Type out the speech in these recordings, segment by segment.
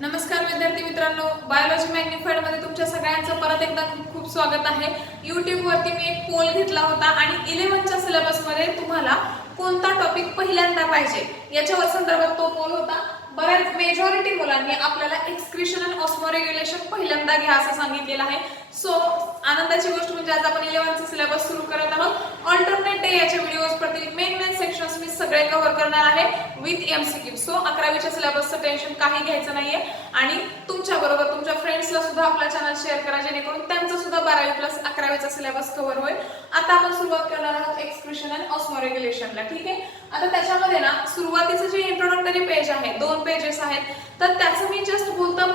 नमस्कार विद्यार्थी मित्रांनो, बायोलॉजी मॅग्निफाईड मध्ये तुमच्या सगळ्यांचं परत एकदा खूप खूप स्वागत आहे। YouTube वरती मी एक पोल घेतला होता आणि 11च्या सिलेबस मध्ये तुम्हाला कोणता टॉपिक पहिल्यांदा पाहिजे याच्यावर संदर्भात तो पोल होता। बऱ्याच मेजॉरिटी मुलांनी आपल्याला एक्सक्रीशन आणि ऑस्मोरेग्युलेशन पहिल्यांदा घ्या असं सांगितलेलं आहे। सो आनंदाची गोष्ट म्हणजे आज आपण 11चा सिलेबस सुरू करत आहोत। ऑल्टरनेट डे याचे व्हिडिओज प्रति मेन सेक्शन्स मी सगळे कव्हर करणार आहे विथ एमसीक्यू। सो 11वीच्या सिलेबसचं टेन्शन काही घ्यायचं नाहीये आणि तुमच्या बरोबर तुमच्या फ्रेंड्सला सुद्धा आपला चॅनल शेअर करा जेणेकरून त्यांचं सुद्धा 12वी प्लस 11वीचा सिलेबस कव्हर होईल। आता आपण सुरुवात करणार आहोत एक्सक्रीशन आणि ऑस्मोरेग्युलेशनला, ठीक आहे। आता त्याच्यामध्ये ना सुरुवातीचं जे इंट्रोडक्टरी पेज आहे, 2 पेजेस आहेत, तर त्याचं मी जस्ट बोलता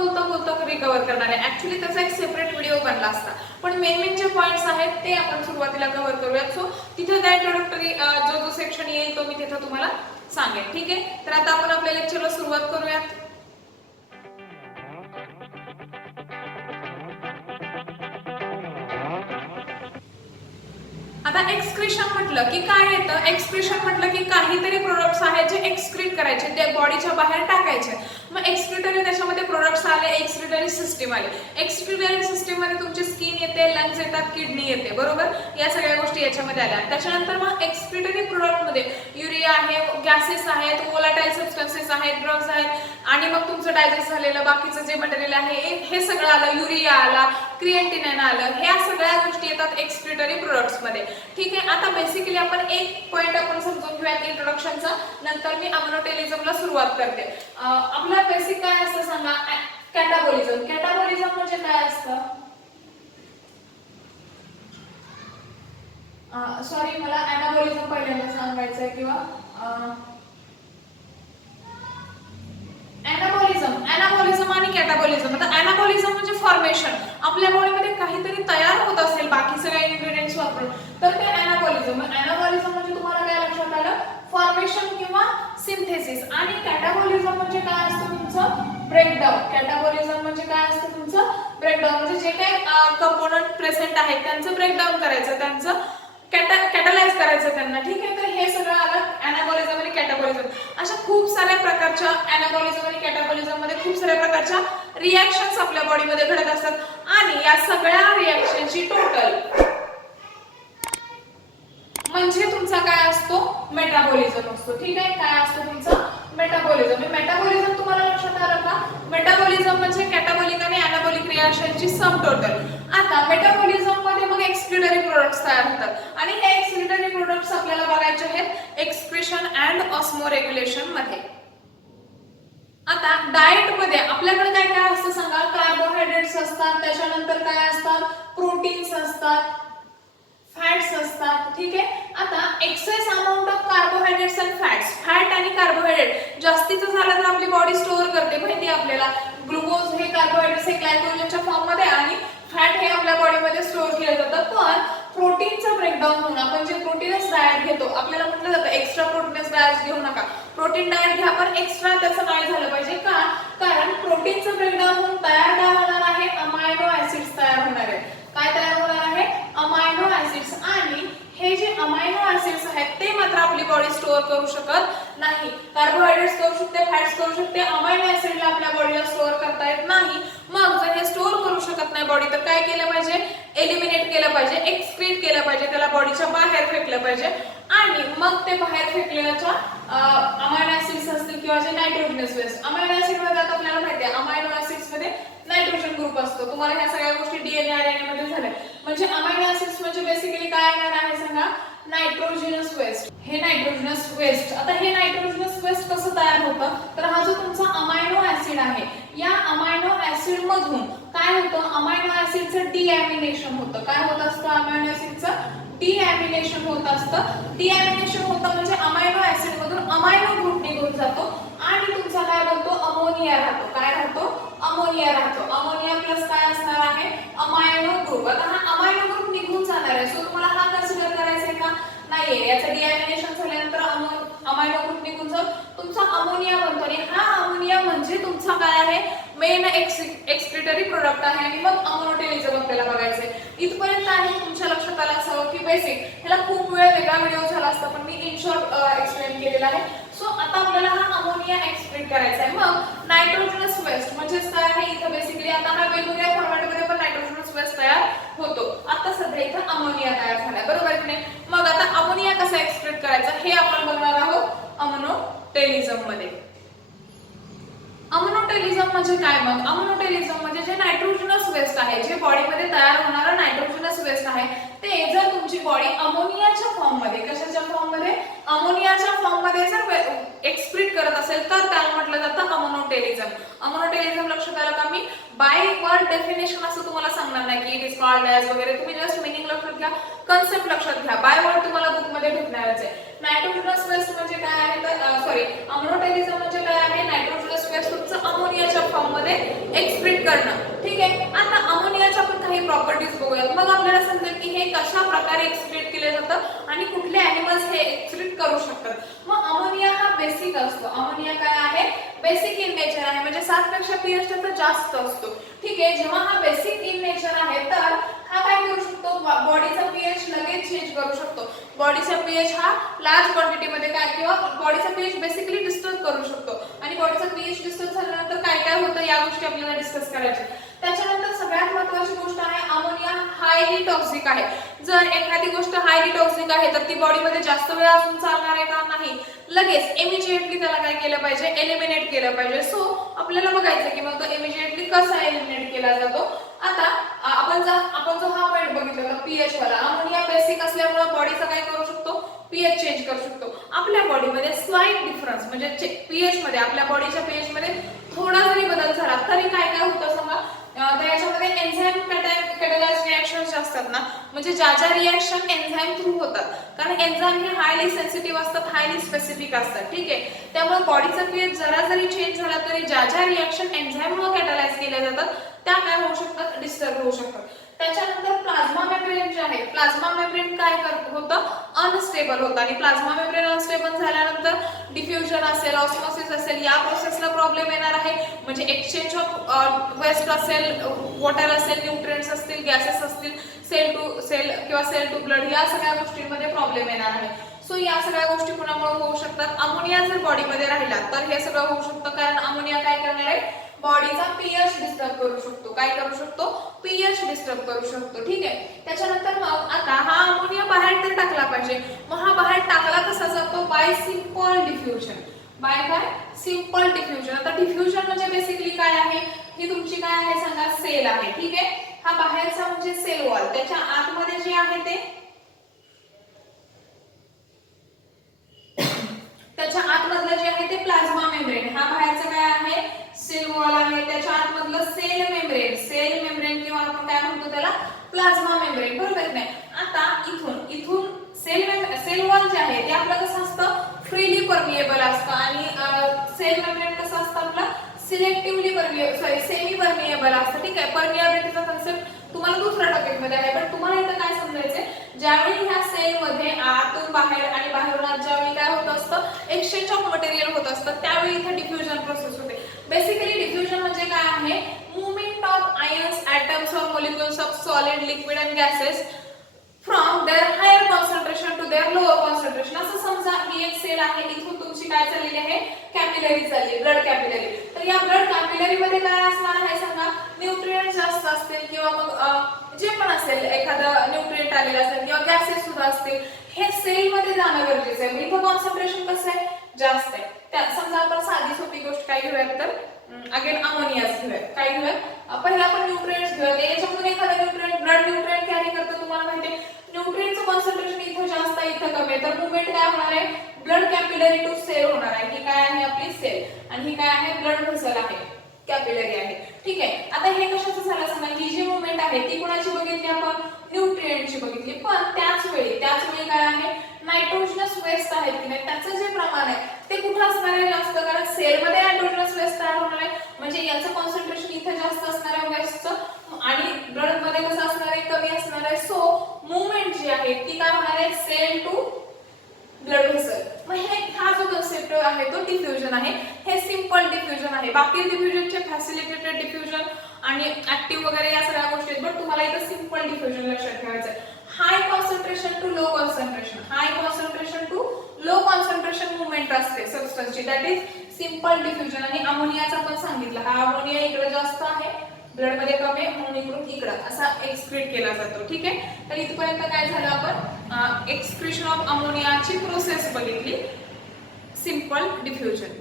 रिकव्हर करणार आहे। ऍक्च्युअली त्याचा एक सेपरेट व्हिडिओ बनला असता, पण मेन जे पॉइंट्स आहेत ते आपण सुरुवातीला कव्हर करूयात। सो तिथे त्या इंट्रोडक्टरी जो सेक्शन येईल तो मी तिथे तुम्हाला सांगेन, ठीक आहे। तर आता आपण आपल्या लेक्चरला सुरुवात करूयात। आता एक्सक्रीशन म्हटलं की काय येतं? एक्सक्रीशन म्हटलं की काहीतरी प्रोडक्ट्स आहेत जे एक्सक्रीट करायचे, ते बॉडीच्या बाहेर टाकायचे। मग एक्सक्रीटरी त्याच्यामध्ये प्रोडक्ट्स आले, एक्सक्रीटरी सिस्टीम आले। एक्सक्रीटरी सिस्टीम मध्ये तुमची स्किन येते, लंग्स येतात, किडनी येते, बरोबर? या सगळ्या गोष्टी याच्यामध्ये आल्या। त्याच्यानंतर मग एक्सक्रीटरी प्रोडक्ट मध्ये युरिया आहे, गॅसेस आहेत, वोलाटाईल सबस्टन्सेस आहेत, ड्रग्ज आहेत आणि मग तुमचं डायजेस्ट झालेलं बाकीचं जे मटेरियल आहे हे सगळं आलं, युरिया आला, क्रिएटिनिन आलं, ह्या सगळ्या गोष्टी येतात एक्सक्रीटरी प्रोडक्ट्स मध्ये, ठीक आहे। आता बेसिकली आपण एक पॉइंट आपण समजून घेऊया इंट्रोडक्शनचा, नंतर मी अमोनोटेलिझमला सुरुवात करते। आपला बेसिक काय असतं सांगा? कॅटाबॉलिझम। कॅटाबॉलिझम म्हणजे काय असतं? सॉरी, मला ॲनाबॉलिझम पहिल्यांदा सांगायचंय किंवा ॲनाबॉलिझम आणि कॅटाबॉलिझम। आता ॲनाबॉलिझम म्हणजे फॉर्मेशन, आपल्या बॉडीमध्ये काहीतरी तयार होत असेल बाकी सगळे इन्ग्रेडियंट्स वापरून, तर ते ॲनाबॉलिझम। ॲनाबॉलिझम म्हणजे तुम्हाला काय लक्षात आलं? फॉर्मेशन किंवा सिंथेसिस। आणि कॅटाबॉलिझम म्हणजे काय असतं? तुमचं ब्रेकडाऊन। कॅटाबॉलिझम म्हणजे काय असतं? तुमचं ब्रेकडाऊन, म्हणजे जे काही कंपोनंट प्रेझेंट आहेत त्यांचं ब्रेकडाऊन करायचं, त्यांचं कॅटलाइज करायचं त्यांना, ठीक आहे। तर हे सगळं आलं ॲनाबॉलिझम आणि कॅटाबॉलिझम। अशा खूप साऱ्या प्रकारच्या ॲनाबॉलिझम आणि कॅटाबॉलिझम मध्ये खूप साऱ्या प्रकारच्या रिॲक्शन्स आपल्या बॉडीमध्ये घडत असतात आणि या सगळ्या रिॲक्शनची टोटल म्हणजे तुमचा काय असतो? मेटाबॉलिझम असतो, ठीक आहे। काय असतो तुमचा? मेटाबॉलिझम। मेटाबॉलिझम तुम्हाला लक्षात आलं का? मेटाबॉलिझम म्हणजे कॅटाबॉलिक आणि ॲनाबॉलिक रिॲक्शनची सम टोटल। आता मेटाबॉलिझम मध्ये मग एक्सक्रीटरी प्रोडक्ट्स तयार होतात आणि हे एक्सक्रीटरी प्रोडक्ट्स आपल्याला बघायचे आहेत एक्सक्रीशन अँड ऑस्मोरेग्युलेशन मध्ये। आता डाएट मध्ये आपल्याकडे काय काय असतं सांगा? कार्बोहायड्रेट्स असतात, त्याच्यानंतर काय असतात? प्रोटीन्स असतात, फॅट्स असतात, ठीक आहे। आता excess amount of carbohydrates and fats, fat आणि कार्बोहायड्रेट जास्तीचं झालं तर आपली बॉडी स्टोअर करते, माहिती आहे आपल्याला। ग्लुकोज हे कार्बोहायड्रेट्स हे ग्लायकोजनच्या फॉर्म मध्ये आणि फॅट हे आपल्या बॉडीमध्ये स्टोअर केले जातात। पण प्रोटीनचं ब्रेकडाऊन होणं, आपण जे प्रोटीनस डाएट घेतो, आपल्याला म्हटलं जातं एक्स्ट्रा प्रोटीनस डाएट घेऊ नका, प्रोटीन डाएट घ्या, पण एक्स्ट्रा त्याचं काय झालं पाहिजे का? कारण प्रोटीनचं ब्रेकडाऊन होऊन तयार काय होणार आहे? अमायनो ऍसिड्स तयार होणार आहे। काय तयार होणार आहे? Amino acids. आणि हे जे अमायनो ऍसिड्स आहेत ते मात्र आपली बॉडी स्टोअर करू शकत नाही। कार्बोहायड्रेट्स करू शकते, फॅट्स करू शकते, अमायनो ऍसिडला आपल्या बॉडीला स्टोअर करता येत नाही। मग जर हे स्टोअर करू शकत नाही बॉडी, तर काय केलं पाहिजे? एलिमिनेट केलं पाहिजे, एक्सक्रीट केलं पाहिजे, त्याला बॉडीच्या बाहेर फेकलं पाहिजे। आणि मग ते बाहेर फेकलेल्याच्या अमायनो ऍसिड्स असतील किंवा जे नायट्रोजनस वेस्ट, अमायनो ऍसिड मध्ये आता आपल्याला माहिती आहे अमायनो ऍसिड्स मध्ये नायट्रोजन ग्रुप असतो। तुम्हाला ह्या सगळ्या गोष्टी डीएनए आरएनए मध्ये झाल्या, म्हणजे अमायनो ऍसिड्स म्हणजे बेसिकली काय येणार आहे सांगा? Nitrogenous waste. हे नायट्रोजनस वेस्ट, आता हे नायट्रोजनस वेस्ट कसं तयार होतं? तर हा जो तुमचा अमायनो ऍसिड आहे, या अमायनो ऍसिड मधून काय होतं? अमायनो ऍसिडचं डीॲमिनेशन होतं। काय होत असतं? अमायनो ऍसिडचं डीॲमिनेशन होत असतं। डीॲमिनेशन होतं म्हणजे अमायनो ऍसिड मधून अमायनो ग्रुप निघून जातो आणि तुमचा काय बनतो? अमोनिया राहतो। काय राहतो? अमोनिया राहतो। अमोनिया प्लस काय असणार आहे? Amino group. आता हा अमायनो ग्रुप निघून जाणार आहे, सो तुम्हाला हा कन्सिडर करायचा आहे का? नाहीये। याचं डीॲमिनेशन झाल्यानंतर अमायनो ग्रुप निघून जाऊन तुमचा अमोनिया बनतो आणि हा अमोनिया म्हणजे तुमचा काय आहे? मेन एक्सक्रीटरी प्रोडक्ट आहे। आणि मग अमोनोटेलिझम आपल्याला बघायचंय। इथपर्यंत आहे तुमच्या लक्षात आलं असावं की बेसिक, ह्याला खूप वेळ वेगळा व्हिडिओ झाला असता, पण मी इन शॉर्ट एक्सप्लेन केलेला आहे। सो आता आपल्याला हा अमोनिया एक्सक्रीट करायचा आहे। मग नायट्रोजनस वेस्ट म्हणजे अमोनोटेलिझम म्हणजे काय मग? अमोनोटेलिझम म्हणजे जे नायट्रोजनस वेस्ट आहे, जे बॉडीमध्ये तयार होणारं नायट्रोजनस वेस्ट आहे, ते जर तुमची बॉडी अमोनियाच्या फॉर्म मध्ये, कशाच्या फॉर्म मध्ये? अमोनियाच्या फॉर्म मध्ये जर एक्सक्रीट करत असेल तर त्याला म्हटलं जातं अमोनोटेलिझम. अमोनोटेलिझम लक्षात आलं का? मी बाय वर्ड डेफिनेशन असं तुम्हाला सांगणार नाही की इट इज कॉल्ड ॲज वगैरे, तुम्ही जस्ट मीनिंग लक्षात घ्या, कन्सेप्ट लक्षात घ्या. बाय वर्ड तुम्हाला बुक मध्ये भेटणारच आहे. नायट्रोजनस वेस्ट म्हणजे काय आहे तर सॉरी, अमोनोटेलिझम म्हणजे काय आहे? नायट्रोजनस वेस्ट तुमचं अमोनियाच्या फॉर्म मध्ये एक्सक्रीट करणं. ठीक आहे. आता अमोनियाच्या पण काही प्रॉपर्टीज बघूयात, मग आपल्याला समजेल की हे कशा प्रकारे एक्सक्रीट केले जातं आणि कुठले ॲनिमल्स हे एक्सक्रीट करू शकतात. मग अमोनिया हा बेसिक असतो. अमोनिया काय आहे? बेसिक इन नेचर आहे, म्हणजे 7 पेक्षा पीएच त्याचा जास्त असतो. ठीक आहे. जेव्हा हा बेसिक इन नेचर आहे तर हा काय करू शकतो? बॉडीचा पीएच लगेच चेंज करू शकतो. बॉडीचा पीएच हा लार्ज क्वांटिटी मध्ये काय किंवा बॉडीचा पीएच बेसिकली डिस्टर्ब करू शकतो. आणि बॉडीचा पीएच डिस्टर्ब झाल्यानंतर काय काय होतं या गोष्टी आपल्याला डिस्कस करायच्या. त्याच्यानंतर सगळ्यात महत्त्वाची गोष्ट आहे, अमोनिया हायली टॉक्सिक आहे. जर एखादी गोष्ट हायली टॉक्सिक आहे तर ती बॉडीमध्ये जास्त वेळ असून चालणार आहे का? नाही. लगेच इमिजिएटली त्याला काय केलं पाहिजे? एलिमिनेट केलं पाहिजे. सो आपल्याला बघायचं की मग तो इमिजिएटली कसा एलिमिनेट केला जातो. आता आपण जो हा पॉइंट बघितला पीएच वाला, अमोनिया बेसिक असल्यामुळे बॉडीचा काय करू शकतो? पीएच चेंज करू शकतो. आपल्या बॉडीमध्ये स्लाइट डिफरन्स म्हणजे पीएच मध्ये, आपल्या बॉडीच्या पीएच मध्ये थोडा जरी बदल झाला तरी काय काय होतं सांगा? तर याच्यामध्ये एन्झाइम कॅटलाइज रिएक्शन्स असतात ना, म्हणजे ज्या रिएक्शन एन्झाइम थ्रू होतात, कारण एन्झाइम हे हायली सेन्सिटिव्ह असतात, हायली स्पेसिफिक असतात. ठीक आहे. त्यामुळे बॉडीचा पीएच जरा जरी चेंज झाला तरी ज्या रिएक्शन एन्झाइममुळे कॅटलाइज केल्या जातात त्या काय होऊ शकतात? डिस्टर्ब होऊ शकतात. त्याच्यानंतर प्लाझ्मा मेम्ब्रेन जे आहे, प्लाझ्मा मेम्ब्रेन काय होतं? अनस्टेबल होतं. आणि प्लाझ्मा मेम्ब्रेन अनस्टेबल झाल्यानंतर डिफ्युजन असेल, ऑस्मोसिस असेल, या प्रोसेसला प्रॉब्लेम येणार आहे. म्हणजे एक्सचेंज ऑफ वेस्ट असेल, वॉटर असेल, न्यूट्रिएंट्स असतील, गॅसेस असतील, सेल टू सेल किंवा सेल टू ब्लड, या सगळ्या गोष्टींमध्ये प्रॉब्लेम येणार आहे. सो या सगळ्या गोष्टी कुणामुळे होऊ शकतात? अमोनिया जर बॉडीमध्ये राहिला तर हे सगळं होऊ शकतं, कारण अमोनिया काय करणार आहे? बॉडीचा पीएच डिस्टर्ब करू शकतो. काय करू शकतो? पीएच डिस्टर्ब करू शकतो. ठीक आहे. त्याच्यानंतर मग आता हा अमोनिया बाहेर तर टाकला पाहिजे. मग हा बाहेर टाकला कसा जातो? Bye simple diffusion. बाय काय? Simple diffusion. आता डिफ्युजन म्हणजे बेसिकली काय आहे? ही तुमची काय आहे सांगा? सेल आहे. ठीक आहे. हा बाहेरचा म्हणजे सेल वॉल, त्याच्या आतमध्ये जे आहे ते, त्याच्या आतमधलं जे आहे ते प्लाझ्मा मेम्ब्रेन. हा बाहेरचा काय आहे? सेल वॉल आहे. त्याच्या आतमधलं सेल मेम्ब्रेन, सेल मेम्ब्रेन किंवा आपण काय म्हणतो त्याला? Plasma membrane. बरोबर नाही? आता इथून सेल वॉल जे आहे ते आपलं कसं असतं? फ्रीली परमिएबल असतं. आणि सेल मेम्ब्रेन कसं असतं आपलं? सिलेक्टिव्हली परमिएबल, सेमी परमिएबल असतं. ठीक आहे. परमिएबिलिटीचा कन्सेप्ट तुम्हाला दुसऱ्या टॉपिक मध्ये आहे, पण तुम्हाला इथं काय समजायचंय? ज्यावेळी ह्या सेल मध्ये आतून बाहेर आणि बाहेरून आत ज्यावेळी काय होत असतं? एक्सचेंज ऑफ मटेरियल होत असतं, त्यावेळी इथे डिफ्युजन प्रोसेस होते. बेसिकली डिफ्युजन म्हणजे काय आहे? मूवमेंट ऑफ आयन्स, ॲटम्स और molecules of solid, liquid and gases from their higher concentration to their lower concentration. असं समजा ही एक सेल आहे, इथून तुमची काय चाललेली आहे? कॅपिलरी चालली, ब्लड कॅपिलरी. तर या ब्लड कॅपिलरी मध्ये काय असणार आहे सांगा? न्यूट्रिएंट जास्त असतील किंवा मग जे पण असेल, एखादं न्यूट्रिएंट आलेलं असेल किंवा गॅसेस सुद्धा असतील, हे सेल मध्ये जाणं गरजेचं आहे. इथं कॉन्सन्ट्रेशन कसं आहे? जास्त आहे. त्या समजा आपण साधी सोपी गोष्ट काय घेऊयात तर अगेन अमोनियाच घेऊयात. काय घेऊयात? पहिला आपण न्यूट्रिएंट्स घेऊयात. याच्यामधून एखादा न्यूट्रिएंट ब्लड न्यूट्रिएंट कॅरी करतो, तुम्हाला माहिती आहे. न्यूट्रिएंटचं कॉन्सन्ट्रेशन इथं जास्त आहे, इथं कमी आहे, तर मूवमेंट काय होणार आहे? ब्लड कॅपिलरी टू सेल होणार आहे. ही काय आहे? आपली सेल. आणि ही काय आहे? ब्लड व्हेसल आहे, कॅपिलरी आहे. ठीक आहे. आता हे कशाचं झालं सांगा? ही जी मूवमेंट आहे ती कोणाची बघितली आपण? न्यूट्रिएंटची बघितली. पण त्याच वेळी काय आहे? नायट्रोजनस वेस्ट आहे की नाही, त्याचं जे प्रमाण आहे ते कुठं असणार आहे? जास्त. कारण सेलमध्ये नायट्रोजनस वेस्ट तयार होणार आहे, म्हणजे याचं कॉन्सन्ट्रेशन इथं जास्त असणार आहे वेस्टचं, आणि ब्लड मध्ये कसं असणार आहे? कमी असणार आहे. सो मूवमेंट जी आहे ती काय होणार आहे? Cell to blood vessel. मग हा जो कन्सेप्ट आहे तो डिफ्युजन आहे. हे सिंपल डिफ्युजन आहे. बाकी डिफ्युजनचे फॅसिलिटेटेड डिफ्युजन आणि ऍक्टिव्ह वगैरे या सगळ्या गोष्टी आहेत, पण तुम्हाला इथं सिंपल डिफ्युजन लक्षात ठेवायचं आहे. High concentration to low concentration, high concentration to low concentration movement असते सबस्टन्सची, दॅट इज सिंपल डिफ्युजन. आणि अमोनियाचा पण सांगितलं, हा अमोनिया इकडे जास्त आहे, ब्लड मध्ये कमी आहे, म्हणून इकडून इकडं असा एक्सक्रीट केला जातो. ठीक आहे. तर इथपर्यंत काय झालं? आपण एक्सक्रीशन ऑफ अमोनियाची प्रोसेस बघितली, सिंपल डिफ्युजन.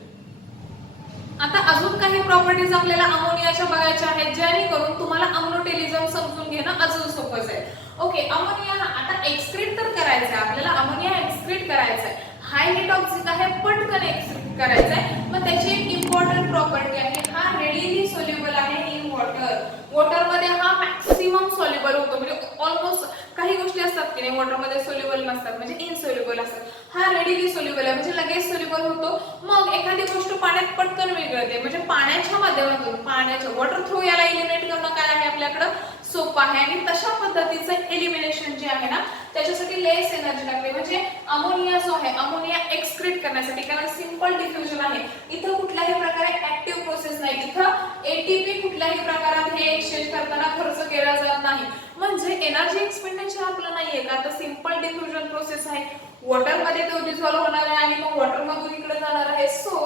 आता अजून काही प्रॉपर्टीज आपल्याला अमोनियाच्या बघायच्या आहेत, जेणेकरून तुम्हाला अमोनोटेलिझम समजून घेणं अजून सोपं जाईल. ओके, अमोनिया आता एक्सक्रीट तर करायचं आहे आपल्याला, अमोनिया एक्सक्रीट करायचं आहे, हायली टॉक्सिक आहे, पटकन एक्सक्रीट करायचं आहे. मग त्याची एक इम्पॉर्टंट प्रॉपर्टी आहे, हा रेडिली सोल्युबल आहे इन वॉटर. वॉटरमध्ये हा मॅक्सिमम सोल्युबल होतो, म्हणजे ऑलमोस्ट काही गोष्टी असतात की नाही वॉटरमध्ये सोल्युबल नसतात, म्हणजे इनसोल्युबल असतात. हा रेडिली सोल्युबल आहे, म्हणजे लगेच सोल्युबल होतो. मग एखादी गोष्ट पाण्यात पटकन विरघळते, म्हणजे पाण्याच्या माध्यमातून, पाण्याच्या वॉटर थ्रू याला एलिमिनेट करणं काय आहे आपल्याकडं सोपं आहे. आणि तशा पद्धतीचं एलिमिनेशन जे आहे ना त्याच्यासाठी लेस एनर्जी लागते. म्हणजे अमोनिया जो आहे, अमोनिया एक्सक्रीट करण्यासाठी, कारण सिंपल डिफ्युजन आहे, इथं कुठल्याही प्रकारे ऍक्टिव्ह प्रोसेस नाही, इथं एटीपी कुठल्याही प्रकारात हे एक्सचेंज करताना खर्च केला जात नाही, म्हणजे एनर्जी एक्सपेंडिचर आपलं नाहीये का. आता सिंपल डिफ्युजन प्रोसेस आहे, वॉटर मध्ये तो डिझॉल्व होणार आहे आणि मग वॉटर मधून इकडे जाणार आहे. सो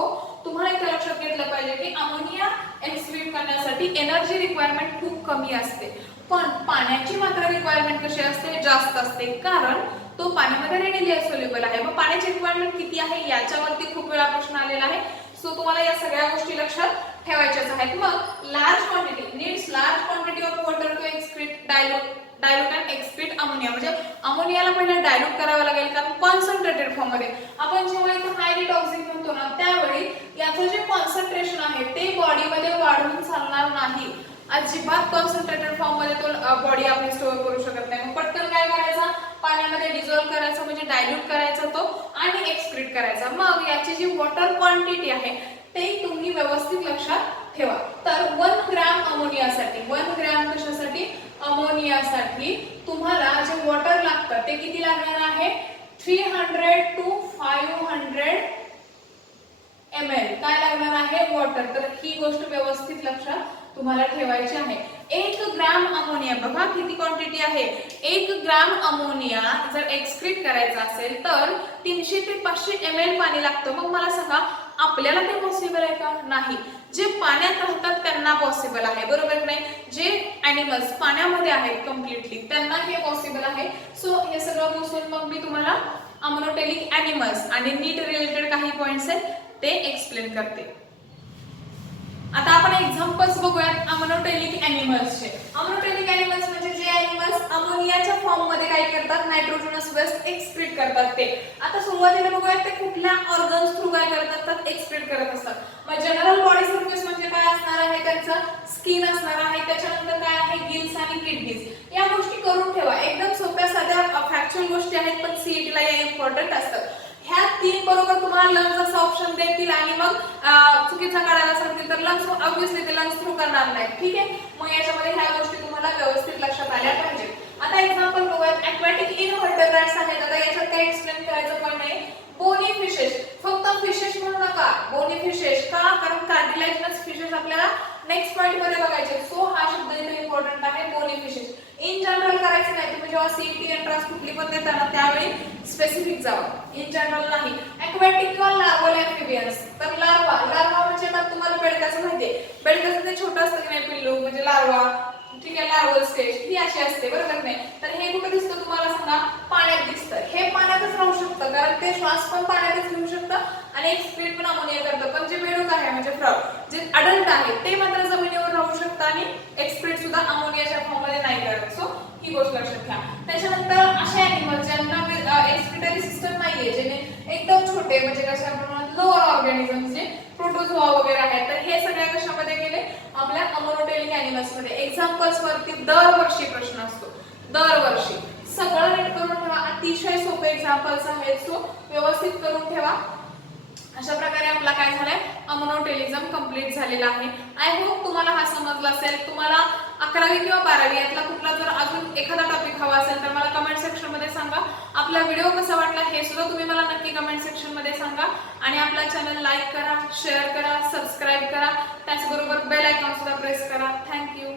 तुम्हाला इथे लक्षात घेतलं पाहिजे की अमोनिया एक्सक्रीट करण्यासाठी एनर्जी रिक्वायरमेंट खूप कमी असते, पण पाण्याची मात्र रिक्वायरमेंट कशी असते, जास्त असते, कारण तो पाण्यामध्ये रेडिली सोल्युबल आहे. मग पाण्याची रिक्वायरमेंट किती आहे याच्यावरती खूप वेळा प्रश्न आलेला आहे. सो तुम्हाला या सगळ्या गोष्टी लक्षात ठेवायच्याच आहेत. मग large quantity needs large quantity of water to excrete dilute and excrete ammonia. म्हणजे अमोनियाला पहिला डायल्यूट करावं लागेल, कारण कॉन्सन्ट्रेटेड फॉर्म मध्ये आपण जेव्हा इथं हायली टॉक्सिक म्हणतो ना त्यावेळी याचं जे कॉन्सन्ट्रेशन आहे ते बॉडीमध्ये वाढून चालणार नाही, अजिबात कॉन्सन्ट्रेटेड फॉर्म मध्ये तो बॉडी आपली स्टोअर करू शकत नाही. मग पटकन काय करायचा, पाण्यामध्ये डिझॉल्व करायचा, म्हणजे डायल्यूट करायचा तो आणि एक्सक्रीट करायचा. मग याची जी वॉटर क्वांटिटी आहे ते तुम्ही व्यवस्थित लक्षात ठेवा. तर 1 ग्रॅम अमोनियासाठी, 1 ग्रॅम कशासाठी, अमोनियासाठी तुम्हाला जे वॉटर लागतं ते किती लागणार आहे, 300 to 500 ml काय लागणार आहे, वॉटर. तर ही गोष्ट व्यवस्थित लक्षात तुम्हाला ठेवायची आहे. 1 ग्रॅम अमोनिया, बघा किती क्वांटिटी आहे, 1 ग्रॅम अमोनिया जर एक्सक्रीट करायचा असेल तर 300 ते 500 ml पाणी लागतं. मग मला सांगा आपल्याला ते पॉसिबल आहे का, नाही. जे पाण्यात राहतात त्यांना पॉसिबल आहे, बरोबर नाही. जे ॲनिमल्स पाण्यामध्ये आहेत कम्प्लिटली त्यांना हे पॉसिबल आहे. सो हे सगळं बसून मग मी तुम्हाला अमोनोटेलिक ॲनिमल्स आणि नीट रिलेटेड काही पॉइंट्स आहेत ते एक्सप्लेन करते. आता आपण एक्झाम्पल्स बघूयात अमोनोटेलिक ॲनिमल्सचे. अमोनोटेलिक ॲनिमल्स म्हणजे जे ॲनिमल्स अमोनियाच्या फॉर्म मध्ये काय करतात, नायट्रोजनस वेस्ट एक्सक्रीट करतात ते. आता सुरुवातीला बघूयात ते कुठल्या ऑर्गन्स थ्रू काय करत असतात, एक्सक्रीट करत असतात. मग जनरल बॉडी सर्फेस म्हणजे काय असणार आहे, त्यांचं स्किन असणार आहे, त्याच्यानंतर काय आहे, गिल्स आणि किडनीज. या गोष्टी करून ठेवा, एकदम सोप्या साध्या फॅक्च्युअल गोष्टी आहेत, पण सीईटीला या इम्पॉर्टंट असतात. ह्या 3 बरोबर तुम्हाला लंग्स असा ऑप्शन देतील आणि मग चुकीचा काढायला सांगतील तर लंग्स ऑब्वियसली ते लंग्स थ्रू करणार नाही, ठीक आहे. मग याच्यामध्ये ह्या गोष्टी तुम्हाला व्यवस्थित लक्षात आल्या पाहिजे. आता एक्झाम्पल बघूयात, ॲक्वाटिक इनव्हर्टेब्रेट्स आहेत. आता याच्यात काही एक्सप्लेन करायचं पण नाही. बोनी फिशेस, फक्त फिशेस म्हणू नका, बोनी फिशेस का, कारण कार्टिलाजिनस फिशेस आपल्याला नेक्स्ट पॉइंट मध्ये बघायचे. सो हा शब्द इथे इम्पॉर्टंट आहे, बोनी फिशेस. इन जनरल करायचं नाही, तुम्ही जेव्हा सीईटी एंट्रन्स कुठली पण देताना त्यावेळी स्पेसिफिक जावा, इन जनरल नाही. ॲक्वाटिक किंवा लार्वल ॲम्फिबियन्स, तर लार्वा, लार्वा म्हणजे मग तुम्हाला बेडकाचं माहितीये, बेडकाचं ते छोटं असतं की नाही पिल्लू, म्हणजे लार्वा, ठीक आहे, लार्वल स्टेज ही अशी असते, बरोबर नाही. तर हे कुठे दिसतं तुम्हाला सांगा, पाण्यात दिसतं. हे पाण्यातच राहू शकतं, कारण ते श्वास पण पाण्यातच घेऊ शकतं आणि एक्सक्रीट पण अमोनिया करतं. पण जे बेडूक आहे म्हणजे फ्रॉग, जे अडल्ट आहे ते मात्र जमिनीवर राहू शकतं आणि एक्सक्रीट सुद्धा अमोनियाच्या फॉर्म मध्ये नाही करत. सो ही गोष्ट लक्षात घ्या. त्याच्यानंतर असे ॲनिमल ज्यांना एक्सक्रीटरी सिस्टम नाहीये, जे एकदम छोटे, म्हणजे कशा प्रमाणात लोअर ऑर्गॅनिझम जे प्रोटोझोआ वगैरे आहेत, तर हे सगळ्या कशामध्ये गेले, आपल्या अमोनोटेलिक ॲनिमल्स मध्ये. एक्झाम्पल्स वरती दरवर्षी प्रश्न असतो, दरवर्षी. सगळं नीट करून ठेवा, अतिशय सोपे एक्झाम्पल्स आहेत, सो व्यवस्थित करून ठेवा. अशा प्रकारे आपला काय झालाय, अमोनोटेलिझम कंप्लीट झालेला आहे. आय होप तुम्हाला हा समजला असेल. तुम्हाला 11वी किंवा 12वी यातला कुठला जर अजून एखादा टॉपिक हवा असेल तर मला कमेंट सेक्शन मध्ये सांगा. आपला व्हिडिओ कसा वाटला हे सुद्धा तुम्ही मला नक्की कमेंट सेक्शन मध्ये सांगा. आणि आपला चॅनल लाईक करा, शेअर करा, सबस्क्राईब करा, त्याचबरोबर बेल आयकॉन सुद्धा प्रेस करा. थँक्यू.